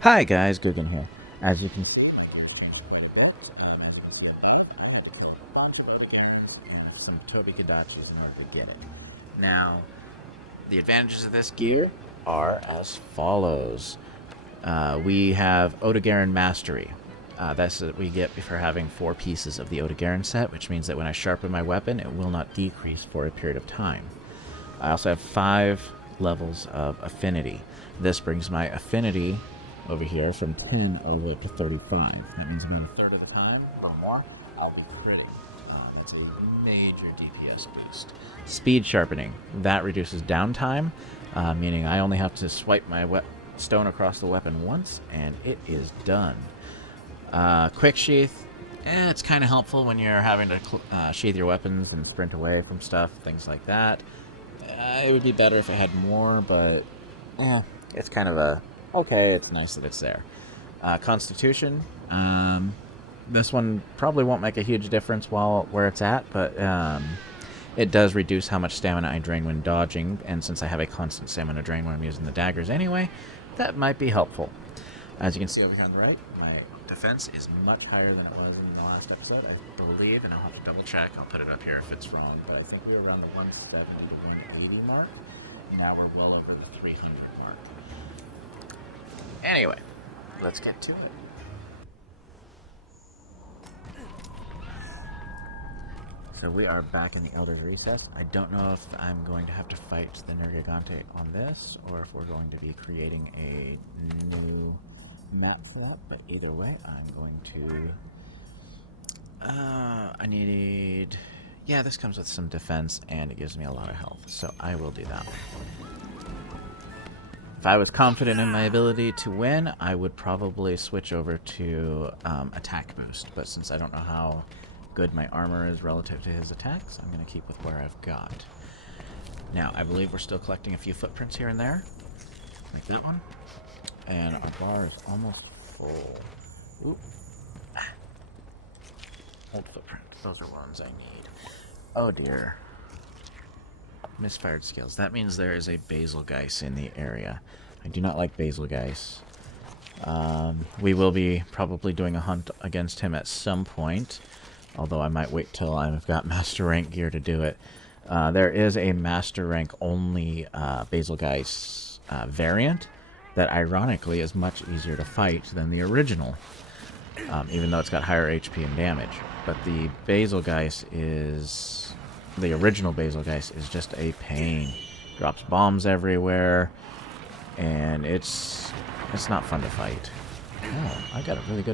Hi guys, Guggen here. As you can some Toby Kadachis in order to get it. Now, the advantages of this gear are as follows. We have Odogaron Mastery. That's what we get for having 4 pieces of the Odogaron set, which means that when I sharpen my weapon, it will not decrease for a period of time. I also have 5 levels of affinity. This brings my affinity over here from 10 over to 35. That means about a third of the time or more, I'll be critting. It's a major DPS boost. Speed sharpening. That reduces downtime, meaning I only have to swipe my stone across the weapon once, and it is done. Quick sheath. It's kind of helpful when you're having to sheath your weapons and sprint away from stuff, things like that. It would be better if it had more, but it's kind of a okay. It's nice that it's there. Constitution. This one probably won't make a huge difference where it's at, but it does reduce how much stamina I drain when dodging, and since I have a constant stamina drain when I'm using the daggers anyway, that might be helpful. As you can see over here on the right, my defense is much higher than it was in the last episode, I believe, and I'll have to double check. I'll put it up here if it's wrong, but I think we were around the 180 mark. Now we're well over the 300 mark. Anyway, let's get to it. So we are back in the Elder's Recess. I don't know if I'm going to have to fight the Nergigante on this, or if we're going to be creating a new map swap, but either way, I'm going to... I need... Yeah, this comes with some defense, and it gives me a lot of health, so I will do that. If I was confident in my ability to win, I would probably switch over to attack boost, but since I don't know how good my armor is relative to his attacks, I'm going to keep with where I've got. Now, I believe we're still collecting a few footprints here and there, like that one, and our bar is almost full. Oop. Old footprint. Those are ones I need. Oh dear. Misfired skills. That means there is a Basilgeuse in the area. I do not like Basilgeuse. We will be probably doing a hunt against him at some point, although I might wait till I've got Master Rank gear to do it. There is a Master Rank only Basilgeuse variant that ironically is much easier to fight than the original, even though it's got higher HP and damage. But the Basilgeuse is... The original Basilgeuse is just a pain. Drops bombs everywhere, and it's not fun to fight. Oh, I got a really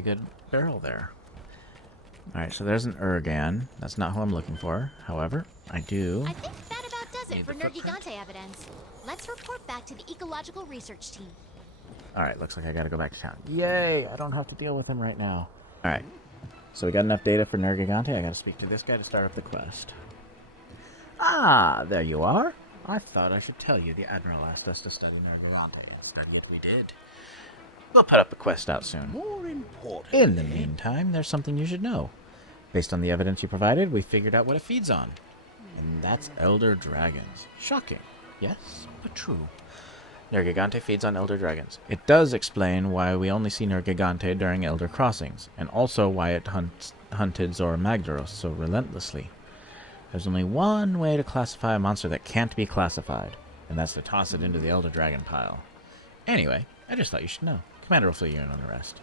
good barrel there. Alright, so there's an Urgan. That's not who I'm looking for. However, I do... I think that about does it for Nergigante evidence. Let's report back to the Ecological Research Team. Alright, looks like I gotta go back to town. Yay! I don't have to deal with him right now. Alright, so we got enough data for Nergigante. I gotta speak to this guy to start up the quest. Ah, there you are. I thought I should tell you the Admiral asked us to study Nergigante. Yet we did. We'll put up the quest out soon. More important. In the meantime, there's something you should know. Based on the evidence you provided, we figured out what it feeds on. And that's elder dragons. Shocking. Yes, but true. Nergigante feeds on elder dragons. It does explain why we only see Nergigante during elder crossings, and also why it hunted Zoramagdaros so relentlessly. There's only one way to classify a monster that can't be classified, and that's to toss it into the elder dragon pile. Anyway, I just thought you should know. Commander will fill you in on the rest.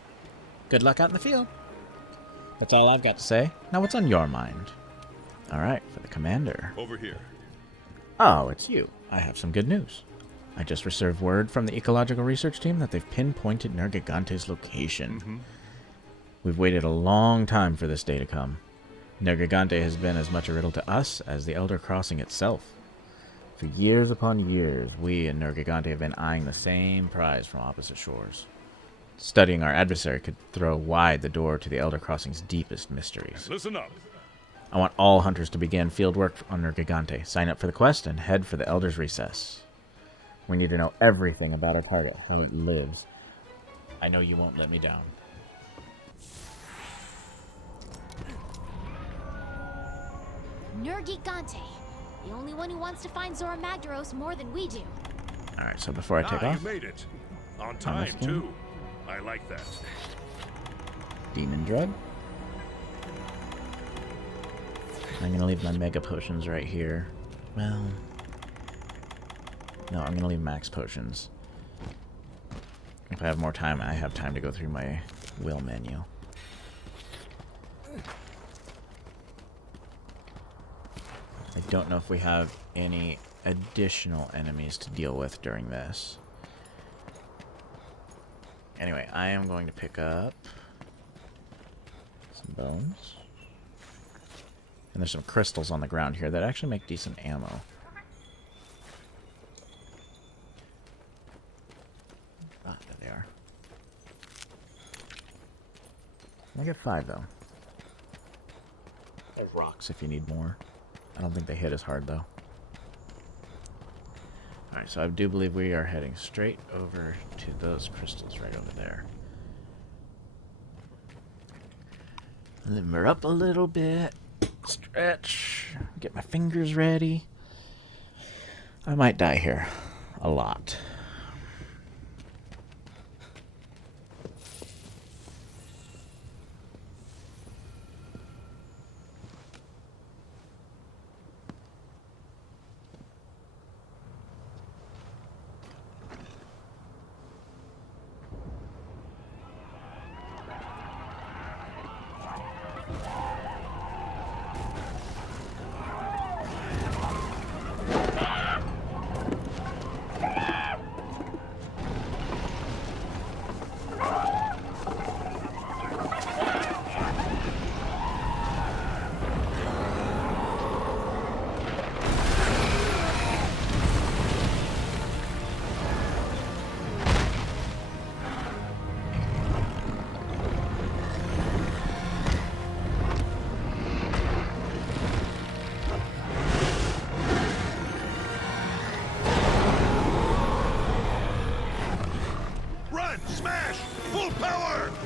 Good luck out in the field. That's all I've got to say. Now what's on your mind? Alright, for the commander. Over here. Oh, it's you. I have some good news. I just received word from the Ecological Research Team that they've pinpointed Nergigante's location. We've waited a long time for this day to come. Nergigante has been as much a riddle to us as the Elder Crossing itself. For years upon years, we and Nergigante have been eyeing the same prize from opposite shores. Studying our adversary could throw wide the door to the Elder Crossing's deepest mysteries. Listen up. I want all hunters to begin field work on Nergigante, sign up for the quest, and head for the Elder's Recess. We need to know everything about our target, how it lives. I know you won't let me down. Nergigante, the only one who wants to find Zoramagdaros more than we do. Alright, so before I take off, You made it. On time, too. I like that. demon drug. I'm gonna leave my mega potions right here. Well, no, I'm gonna leave max potions. If I have more time, I have time to go through my will menu. I don't know if we have any additional enemies to deal with during this. Anyway, I am going to pick up some bones. And there's some crystals on the ground here that actually make decent ammo. Ah, there they are. I get 5 though. There's rocks if you need more. I don't think they hit as hard though. Alright, so I do believe we are heading straight over to those crystals right over there. Limber up a little bit. Stretch. Get my fingers ready. I might die here. A lot.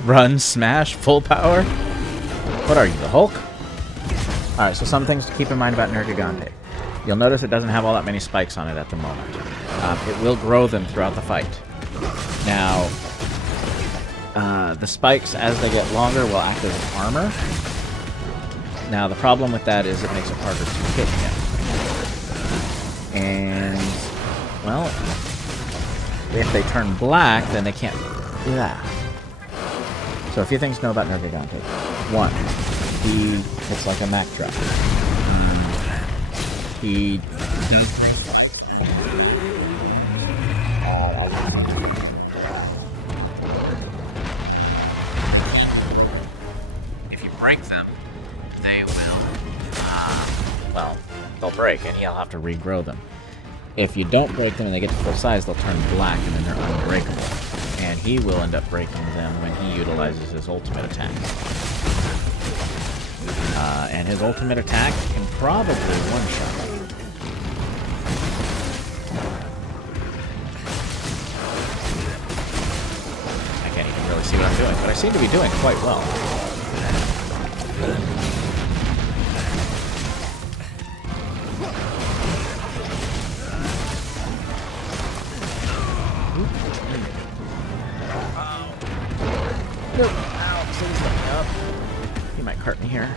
Run, smash, full power? What are you, the Hulk? Alright, so some things to keep in mind about Nergigante. You'll notice it doesn't have all that many spikes on it at the moment. It will grow them throughout the fight. Now, the spikes, as they get longer, will act as armor. Now, the problem with that is it makes it harder to hit him. And, well, if they turn black, then they can't... Yeah. So a few things to know about Nergigante. 1, he hits like a Mack truck. If you break them, they will, well, they'll break and he'll have to regrow them. If you don't break them and they get to full size, they'll turn black and then they're unbreakable. And he will end up breaking them when he utilizes his ultimate attack. And his ultimate attack can probably one-shot you. I can't even really see what I'm doing, but I seem to be doing quite well. Nope. Ow, something's looking up. He might cart me here.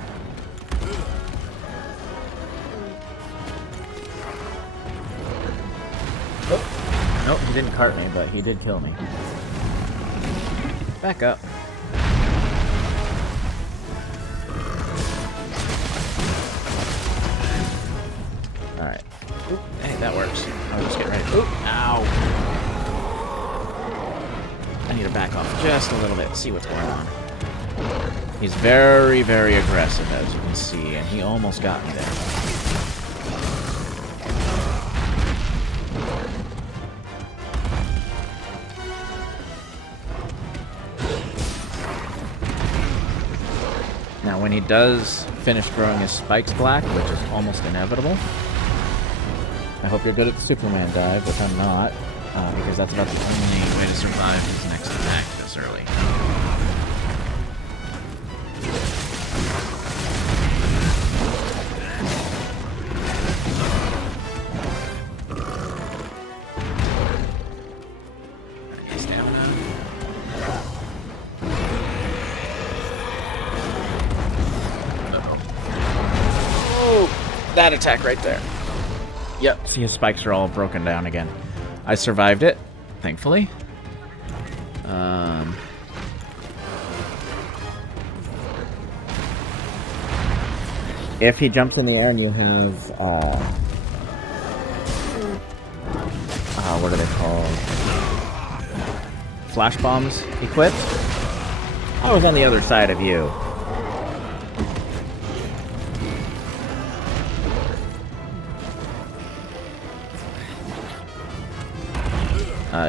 Oh. Nope, he didn't cart me, but he did kill me. Back up. Alright. Oop, hey, that works. I was just getting ready. Oop, ow. I need to back off just a little bit, see what's going on. He's very, very aggressive, as you can see, and he almost got me there. Now, when he does finish growing his spikes black, which is almost inevitable, I hope you're good at the Superman dive, which I'm not. Because that's about the only way to survive his next attack this early. That attack right there. Yep. See, his spikes are all broken down again. I survived it, thankfully. If he jumps in the air and you have, what are they called? Flash bombs equipped? I was on the other side of you.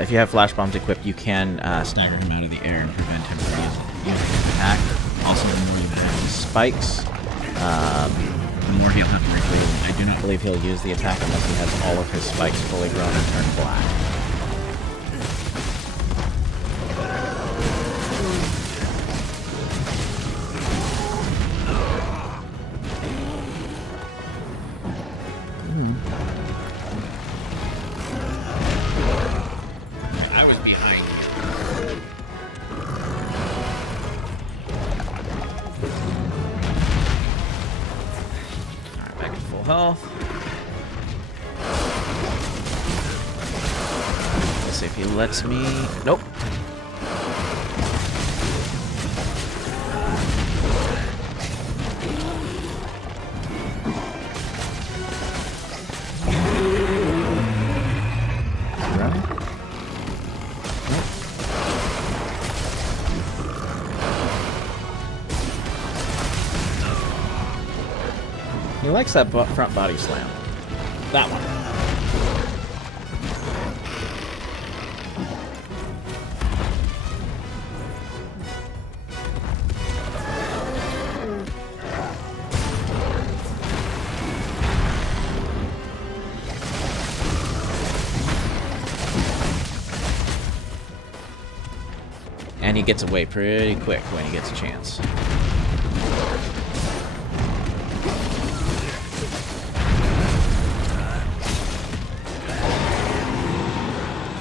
If you have flash bombs equipped, you can stagger him out of the air and prevent him from using his attack. Also, the more you have his spikes, the more he'll have to regrow. I do not believe he'll use the attack unless he has all of his spikes fully grown and turned black. Health. Let's see if he lets me. Nope. He likes that front body slam. That one. And he gets away pretty quick when he gets a chance.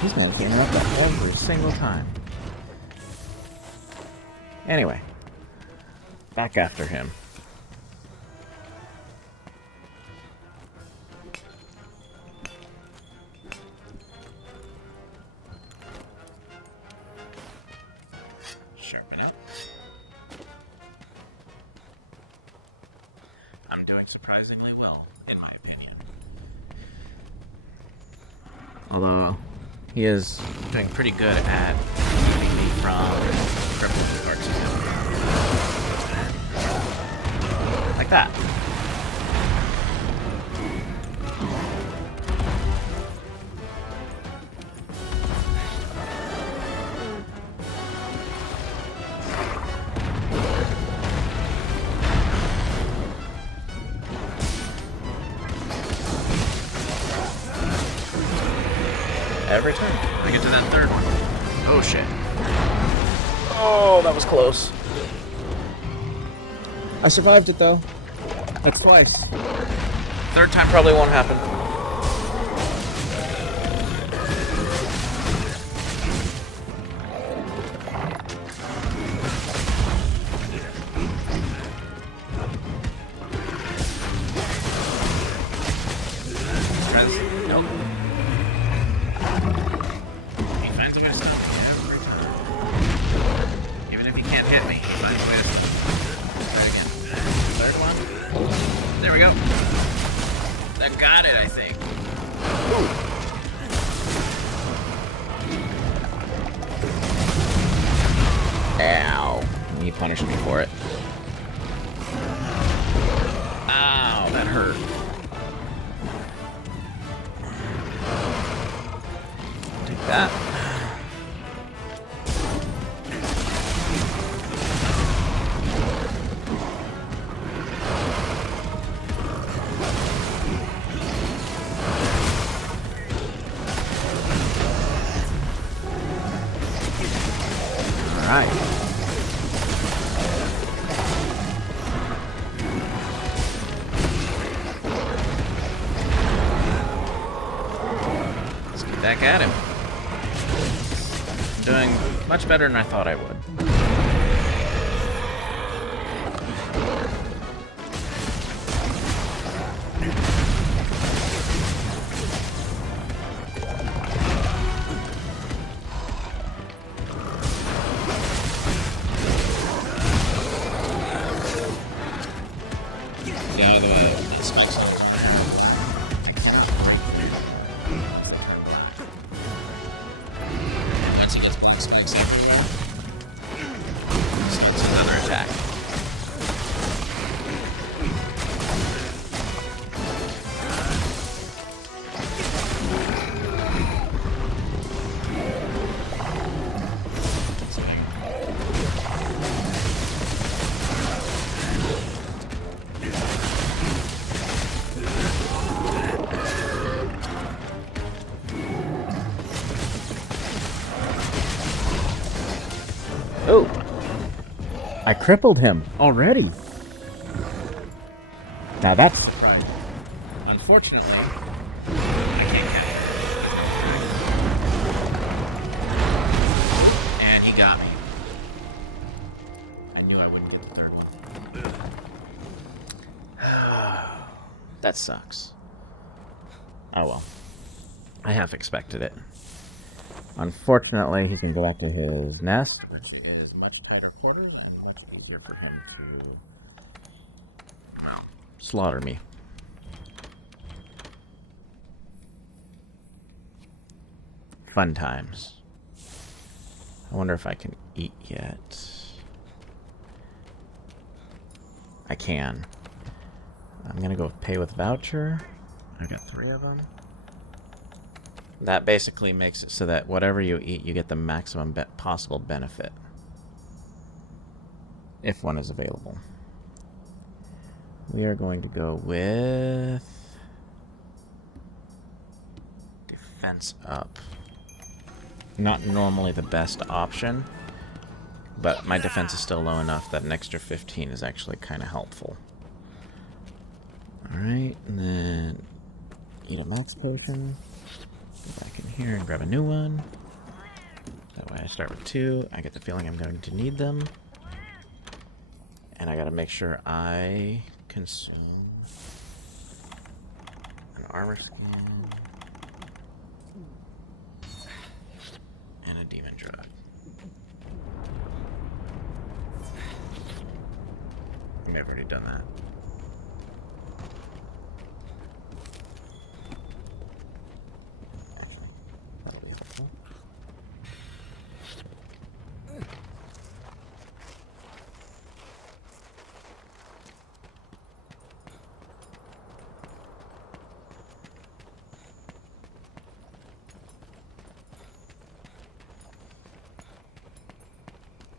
He's gonna get up every single time. Anyway, back after him. Sharpen it. I'm doing surprisingly well, in my opinion. Although he is doing pretty good at keeping me from crippling parts of him. Like that. Every turn. I get to that third one. Oh shit. Oh, that was close. I survived it though. That's twice. Third time probably won't happen. Nope. He finds a way to stop me every time. Even if he can't hit me, he finds a way to try again. Third one. There we go. That got it, I think. Ow. He punished me for it. Ow, that hurt. Take that. All right. Let's get back at him. I'm doing much better than I thought I would. Once he gets black spikes in, so it's another attack. Oh! I crippled him already. Now that's right. Unfortunately, I can't get it. And he got me. I knew I wouldn't get the third one. That sucks. Oh well. I half expected it. Unfortunately, he can go back to his nest, which is much better for him and much easier for him to slaughter me. Fun times. I wonder if I can eat yet. I can. I'm gonna go pay with voucher. I got 3 of them. That basically makes it so that whatever you eat, you get the maximum possible benefit. If one is available. We are going to go with defense up. Not normally the best option, but my defense is still low enough that an extra 15 is actually kind of helpful. Alright, and then eat a max potion. Go back in here and grab a new one. That way I start with 2. I get the feeling I'm going to need them. And I gotta make sure I consume an armor skin and a demon drug. I think I've already done that.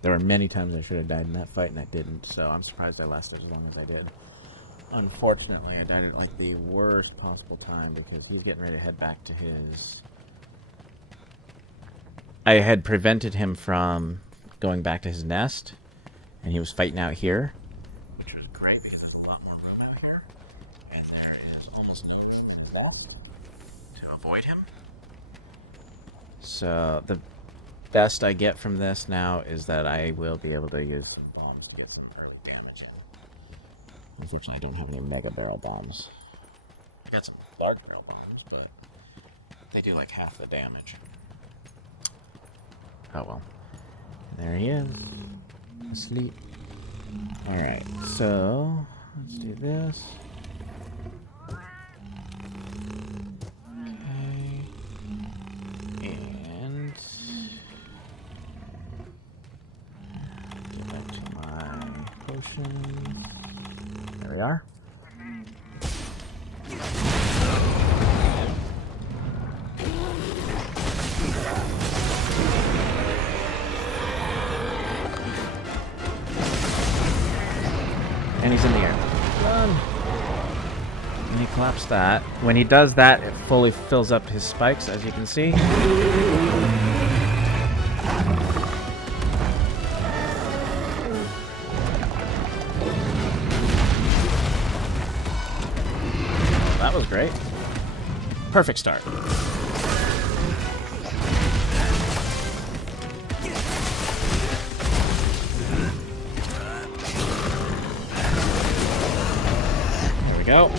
There were many times I should have died in that fight, and I didn't, so I'm surprised I lasted as long as I did. Unfortunately, I died at like the worst possible time because he was getting ready to head back to his... I had prevented him from going back to his nest, and he was fighting out here, which was great because there's a lot more room out here. And there is almost no wall to avoid him. So the best I get from this now is that I will be able to use bombs to get some perfect damage in. Unfortunately, I don't have any mega barrel bombs. I got some large barrel bombs, but they do like half the damage. Oh well. There he is. Asleep. Alright, so let's do this. Okay. And get back to my potion. There we are. And he's in the air. Run! And he claps that. When he does that, it fully fills up his spikes, as you can see. That was great. Perfect start. Go.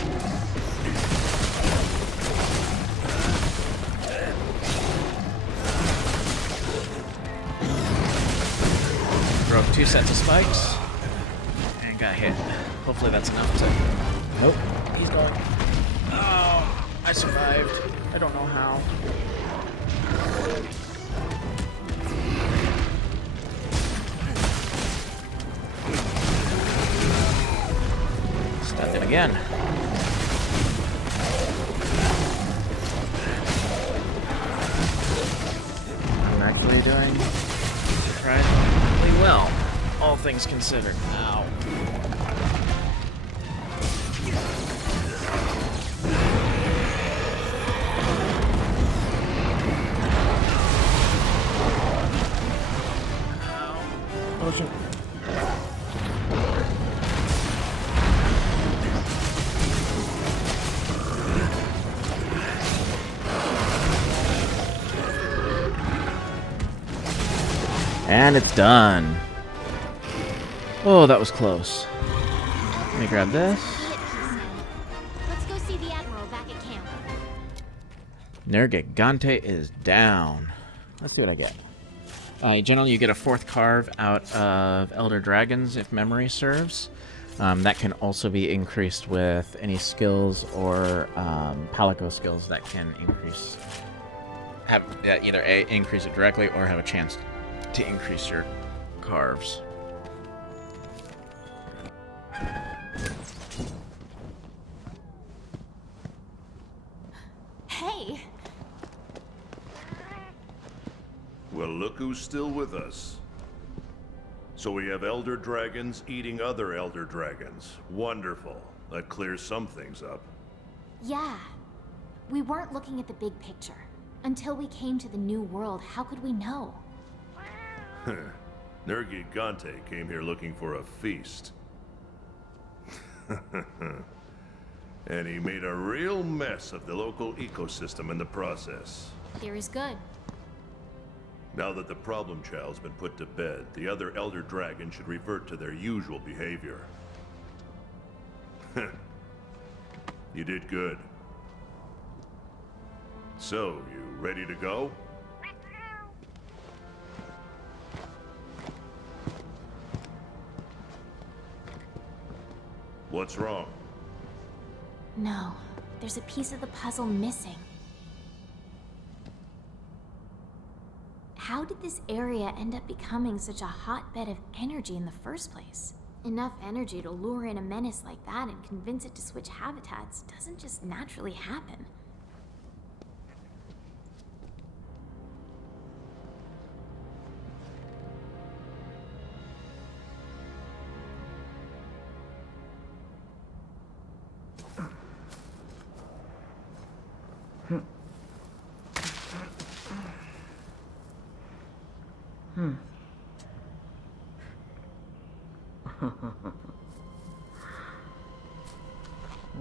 Broke 2 sets of spikes and got hit. Hopefully that's enough to... Nope. He's going. I survived. I don't know how. Stepped in again. I'm actually doing surprisingly well, all things considered. Ow. Potion. And it's done. Oh, that was close. Let me grab this. Let's go see the Admiral back at camp. Nergigante is down. Let's see what I get. Generally, you get a 4th carve out of Elder Dragons, if memory serves. That can also be increased with any skills or Palico skills that can increase, either increase it directly or have a chance to increase your carves. Hey! Well, look who's still with us. So we have Elder Dragons eating other Elder Dragons. Wonderful. That clears some things up. Yeah. We weren't looking at the big picture. Until we came to the new world, how could we know? Nergigante came here looking for a feast. And he made a real mess of the local ecosystem in the process. Theory's good. Now that the problem child's been put to bed, the other Elder Dragon should revert to their usual behavior. You did good. So, you ready to go? What's wrong? No, there's a piece of the puzzle missing. How did this area end up becoming such a hotbed of energy in the first place? Enough energy to lure in a menace like that and convince it to switch habitats doesn't just naturally happen.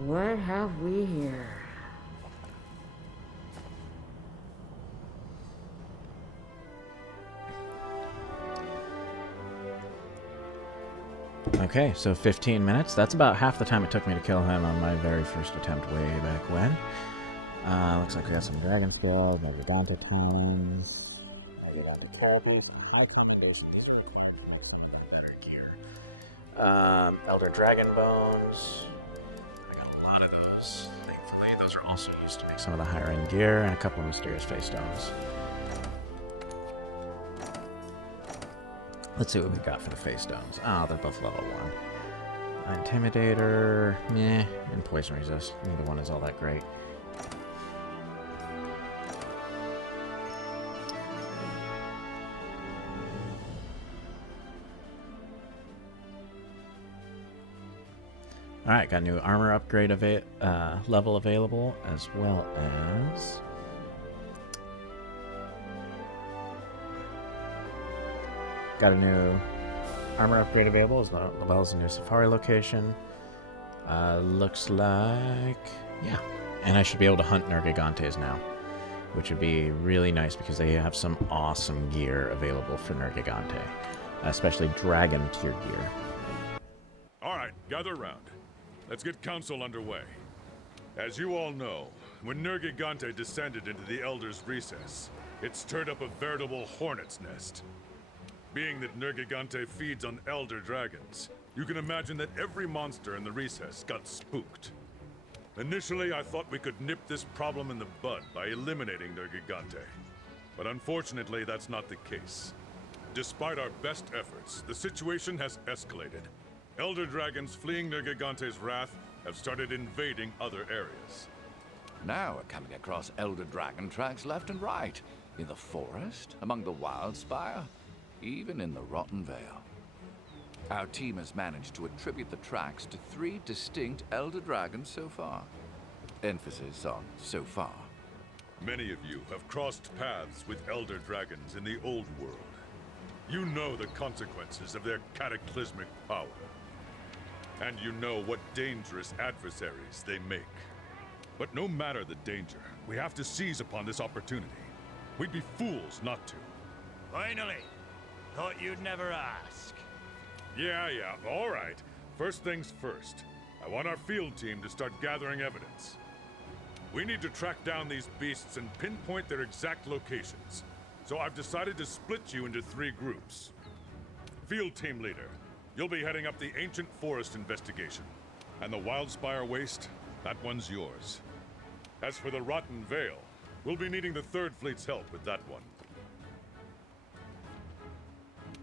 What have we here? Okay, so 15 minutes. That's about half the time it took me to kill him on my very first attempt way back when. Looks like we got some Dragon Skull, Nergigante Talon, Nergigante Cobbles, High Commanders. These are better gear. Elder Dragon Bones. I got a lot of those, thankfully. Those are also used to make some of the higher end gear, and a couple of Mysterious Face Stones. Let's see what we got for the Face Stones. Oh, they're both level 1. Intimidator, meh, and Poison Resist. Neither one is all that great. Alright, got a new armor upgrade level available, as well as... got a new armor upgrade available, as well as a new safari location. Looks like... yeah. And I should be able to hunt Nergigantes now, which would be really nice because they have some awesome gear available for Nergigante, especially dragon tier gear. Alright, gather around. Let's get council underway. As you all know, when Nergigante descended into the Elder's recess, it stirred up a veritable hornet's nest. Being that Nergigante feeds on Elder Dragons, you can imagine that every monster in the recess got spooked. Initially, I thought we could nip this problem in the bud by eliminating Nergigante. But unfortunately, that's not the case. Despite our best efforts, the situation has escalated. Elder dragons fleeing Nergigante's wrath have started invading other areas. Now we're coming across elder dragon tracks left and right. In the forest, among the wildspire, even in the Rotten Vale. Our team has managed to attribute the tracks to 3 distinct elder dragons so far. Emphasis on so far. Many of you have crossed paths with elder dragons in the old world. You know the consequences of their cataclysmic power. And you know what dangerous adversaries they make. But no matter the danger, we have to seize upon this opportunity. We'd be fools not to. Finally! Thought you'd never ask. Yeah, all right. First things first. I want our field team to start gathering evidence. We need to track down these beasts and pinpoint their exact locations. So I've decided to split you into 3 groups. Field team leader, you'll be heading up the ancient forest investigation. And the Wildspire Waste, that one's yours. As for the Rotten Vale, we'll be needing the 3rd Fleet's help with that one.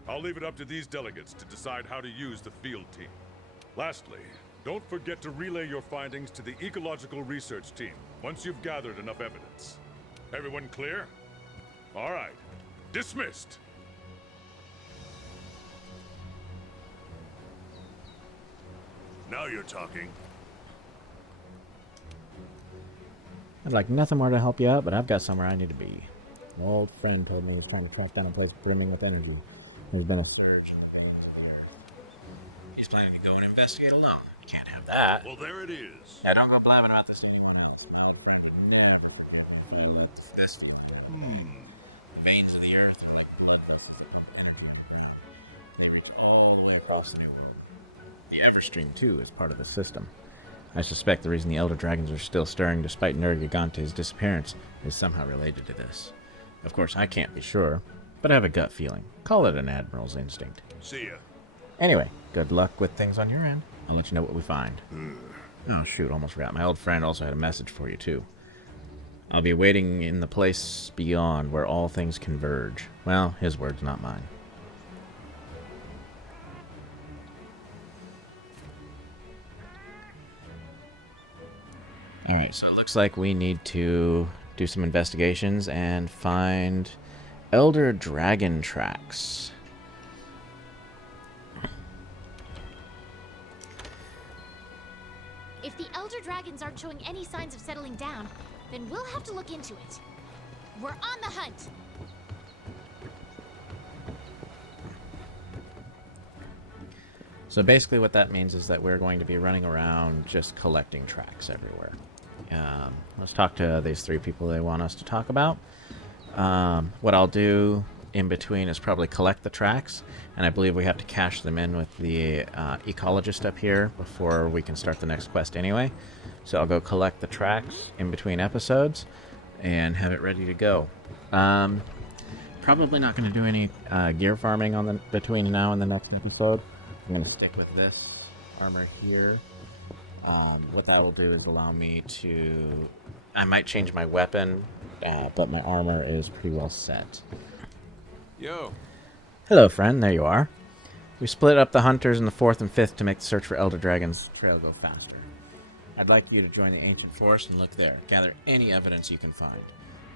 I'll leave it up to these delegates to decide how to use the field team. Lastly, don't forget to relay your findings to the Ecological Research Team once you've gathered enough evidence. Everyone clear? All right. Dismissed! Now you're talking. I'd like nothing more to help you out, but I've got somewhere I need to be. My old friend told me he was trying to track down a place brimming with energy. There's been a surge. He's planning to go and investigate alone. You can't have that. Well, there it is. Yeah, don't go blabbing about this. This veins of the earth are like blood vessels. They reach all the way across the Everstream, too, is part of the system. I suspect the reason the Elder Dragons are still stirring despite Nergigante's disappearance is somehow related to this. Of course, I can't be sure, but I have a gut feeling. Call it an Admiral's instinct. See ya. Anyway, good luck with things on your end. I'll let you know what we find. Oh, shoot, almost forgot. My old friend also had a message for you, too. I'll be waiting in the place beyond where all things converge. Well, his words, not mine. Alright, so it looks like we need to do some investigations and find Elder Dragon tracks. If the Elder Dragons aren't showing any signs of settling down, then we'll have to look into it. We're on the hunt! So basically what that means is that we're going to be running around just collecting tracks everywhere. Let's talk to these 3 people they want us to talk about. What I'll do in between is probably collect the tracks, and I believe we have to cache them in with the ecologist up here before we can start the next quest anyway. So I'll go collect the tracks in between episodes and have it ready to go. Probably not going to do any gear farming on between now and the next episode. I'm going to stick with this armor here. What that will do is allow me to... I might change my weapon, but my armor is pretty well set. Yo. Hello, friend. There you are. We split up the hunters in the 4th and 5th to make the search for Elder Dragon's trail go faster. I'd like you to join the ancient forest and look there. Gather any evidence you can find.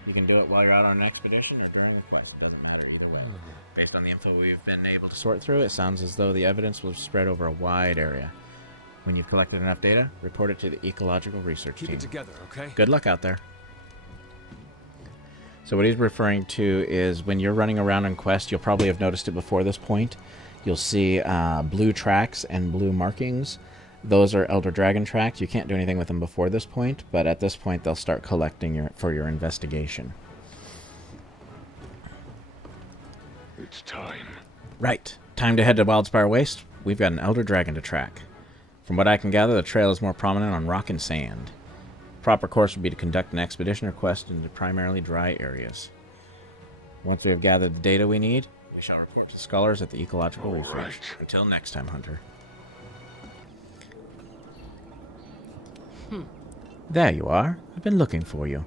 You can do it while you're out on an expedition or during the quest. It doesn't matter either way. Based on the info we've been able to sort through, it sounds as though the evidence will spread over a wide area. When you've collected enough data, report it to the Ecological Research Team. Keep it together, okay? Good luck out there. So what he's referring to is when you're running around on quest, you'll probably have noticed it before this point. You'll see blue tracks and blue markings. Those are Elder Dragon tracks. You can't do anything with them before this point, but at this point they'll start collecting for your investigation. It's time. Right. Time to head to Wildspire Waste. We've got an Elder Dragon to track. From what I can gather, the trail is more prominent on rock and sand. Proper course would be to conduct an expedition or quest into primarily dry areas. Once we have gathered the data we need, we shall report to the scholars at the Ecological Research. Right. Until next time, Hunter. There you are. I've been looking for you.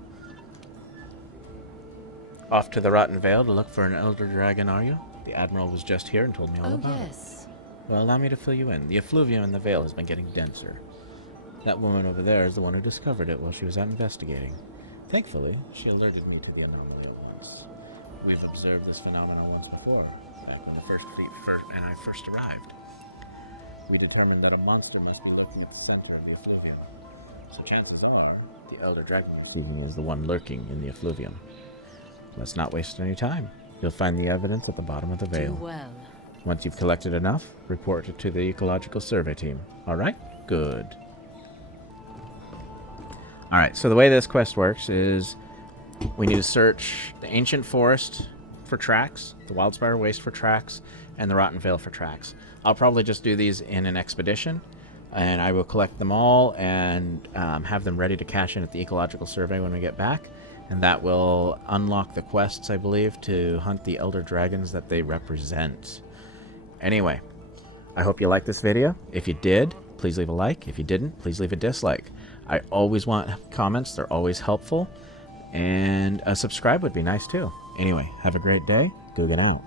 Off to the Rotten Vale to look for an Elder Dragon, are you? The Admiral was just here and told me all Oh, about it. yes. Well, allow me to fill you in. The effluvium in the Vale has been getting denser. That woman over there is the one who discovered it while she was out investigating. Thankfully, she alerted me to the anomaly. We've observed this phenomenon once before, back when I first arrived. We determined that a monster must be lurking at the center of the effluvium. So chances are, the Elder Dragon is the one lurking in the effluvium. Let's not waste any time. You'll find the evidence at the bottom of the Do Vale. well. Once you've collected enough, report it to the Ecological Survey team. Alright? Good. Alright, so the way this quest works is we need to search the Ancient Forest for tracks, the Wildspire Waste for tracks, and the Rotten Vale for tracks. I'll probably just do these in an expedition, and I will collect them all and have them ready to cash in at the Ecological Survey when we get back. And that will unlock the quests, I believe, to hunt the Elder Dragons that they represent. Anyway, I hope you liked this video. If you did, please leave a like. If you didn't, please leave a dislike. I always want comments. They're always helpful. And a subscribe would be nice, too. Anyway, have a great day. Guggen out.